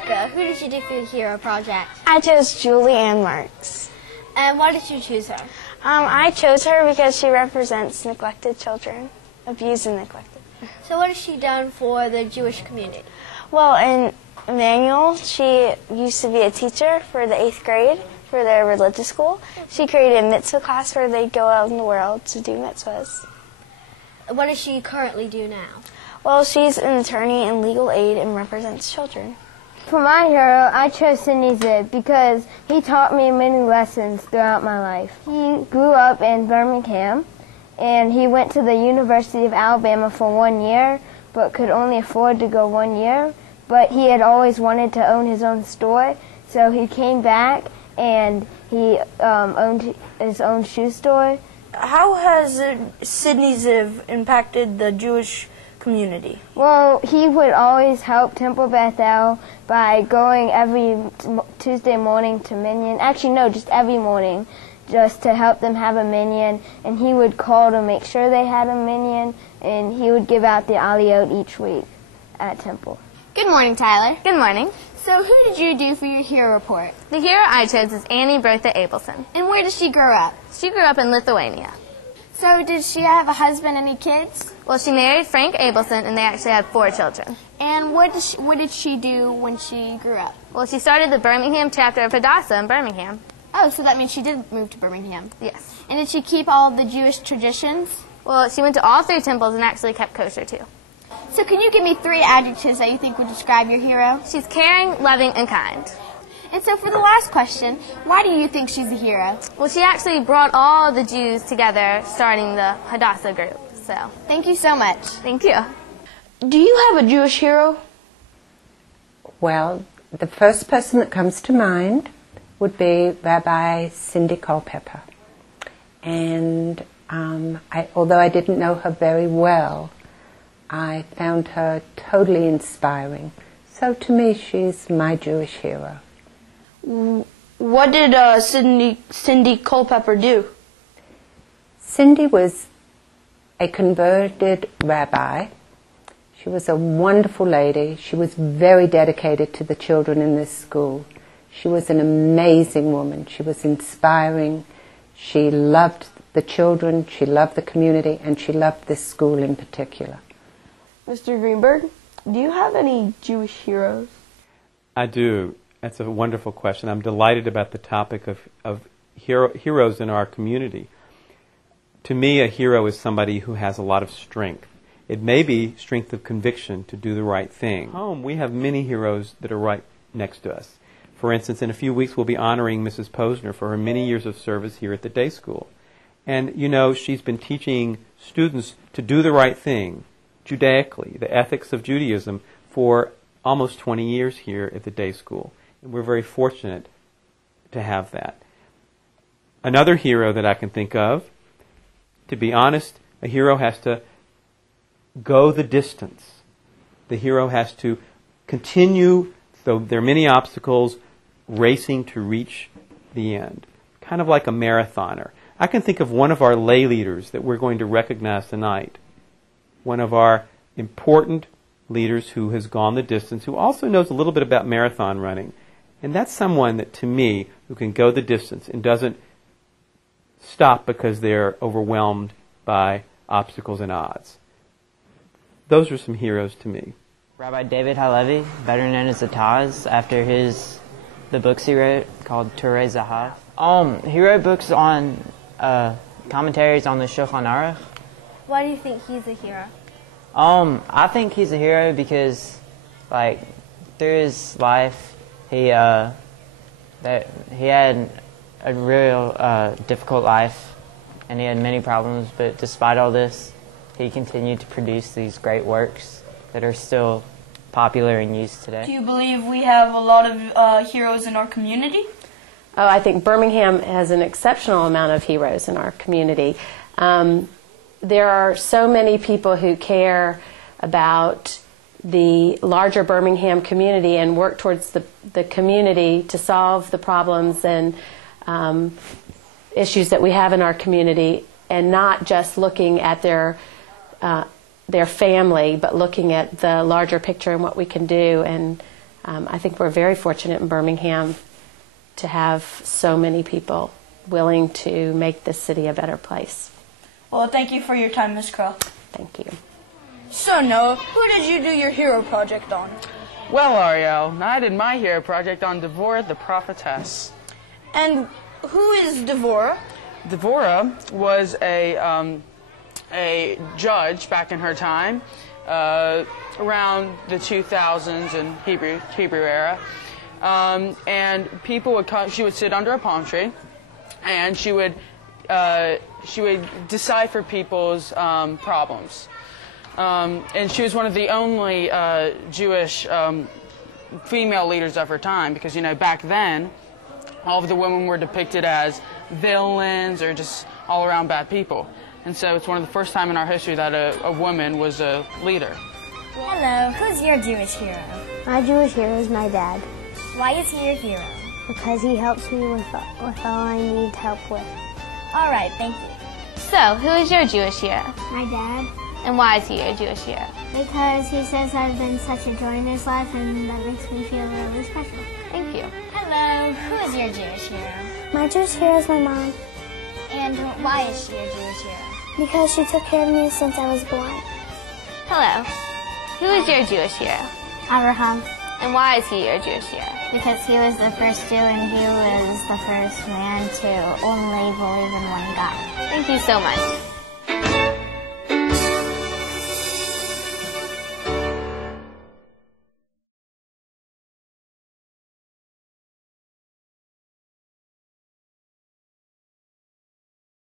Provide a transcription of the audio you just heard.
Rebecca, who did you do for your hero project? I chose Julie Ann Marks. And why did you choose her? I chose her because she represents neglected children, abused and neglected. So what has she done for the Jewish community? Well, in Emmanuel, she used to be a teacher for the 8th grade for their religious school. She created a mitzvah class where they go out in the world to do mitzvahs. What does she currently do now? Well, she's an attorney in legal aid and represents children. For my hero, I chose Sidney Ziv because he taught me many lessons throughout my life. He grew up in Birmingham, and he went to the University of Alabama for 1 year, but could only afford to go 1 year. But he had always wanted to own his own store, so he came back and he owned his own shoe store. How has Sidney Ziv impacted the Jewish community? Well, he would always help Temple Bethel by going every Tuesday morning to Minyan. Actually, no, just every morning, just to help them have a Minyan. And he would call to make sure they had a Minyan, and he would give out the Aliyot each week at Temple. Good morning, Tyler. Good morning. So who did you do for your hero report? The hero I chose is Annie Bertha Abelson. And where did she grow up? She grew up in Lithuania. So did she have a husband and any kids? Well, she married Frank Abelson, and they actually had 4 children. And what did she do when she grew up? Well, she started the Birmingham chapter of Hadassah in Birmingham. Oh, so that means she did move to Birmingham. Yes. And did she keep all of the Jewish traditions? Well, she went to all 3 temples and actually kept kosher, too. So can you give me 3 adjectives that you think would describe your hero? She's caring, loving, and kind. And so for the last question, why do you think she's a hero? Well, she actually brought all the Jews together, starting the Hadassah group. So, thank you so much. Thank you. Do you have a Jewish hero? Well, the first person that comes to mind would be Rabbi Cindy Culpepper. And although I didn't know her very well, I found her totally inspiring. So to me, she's my Jewish hero. What did Cindy Culpepper do? Cindy was a converted rabbi. She was a wonderful lady. She was very dedicated to the children in this school. She was an amazing woman. She was inspiring. She loved the children, she loved the community, and she loved this school in particular. Mr. Greenberg, do you have any Jewish heroes? I do. That's a wonderful question. I'm delighted about the topic of heroes in our community. To me, a hero is somebody who has a lot of strength. It may be strength of conviction to do the right thing. Home, we have many heroes that are right next to us. For instance, in a few weeks we'll be honoring Mrs. Posner for her many years of service here at the day school. And, you know, she's been teaching students to do the right thing, Judaically, the ethics of Judaism, for almost 20 years here at the day school. And we're very fortunate to have that. Another hero that I can think of, to be honest, a hero has to go the distance. The hero has to continue, though there are many obstacles, racing to reach the end. Kind of like a marathoner. I can think of one of our lay leaders that we're going to recognize tonight. One of our important leaders who has gone the distance, who also knows a little bit about marathon running. And that's someone that, to me, who can go the distance and doesn't stop because they're overwhelmed by obstacles and odds. Those are some heroes to me. Rabbi David Halevi, better known as the Taz, after the books he wrote called Turei Zahav. He wrote books on commentaries on the Shulchan Aruch. Why do you think he's a hero? I think he's a hero because, like, through his life, he had a real difficult life, and he had many problems. But despite all this, he continued to produce these great works that are still popular and used today. Do you believe we have a lot of heroes in our community? Oh, I think Birmingham has an exceptional amount of heroes in our community. There are so many people who care about the larger Birmingham community and work towards the community to solve the problems and issues that we have in our community, and not just looking at their family, but looking at the larger picture and what we can do. And I think we're very fortunate in Birmingham to have so many people willing to make this city a better place. Well, thank you for your time, Ms. Crow. Thank you. So, Noah, who did you do your hero project on? Well, Ariel, I did my hero project on Devorah the prophetess. And who is Devorah? Devorah was a judge back in her time, around the 2000s and Hebrew era. And people would come, she would sit under a palm tree, and she would decipher people's problems. And she was one of the only Jewish female leaders of her time, because, you know, back then, all of the women were depicted as villains or just all around bad people. And so it's one of the first time in our history that a woman was a leader. Hello, who's your Jewish hero? My Jewish hero is my dad. Why is he your hero? Because he helps me with all I need help with. All right, thank you. So, who is your Jewish hero? My dad. And why is he your Jewish hero? Because he says I've been such a joy in his life, and that makes me feel really special. Thank you. Hello, who is your Jewish hero? My Jewish hero is my mom. And why is she your Jewish hero? Because she took care of me since I was born. Hello. Who is your Jewish hero? Abraham. And why is he your Jewish hero? Because he was the first Jew and he was the first man to only believe in one God. Thank you so much.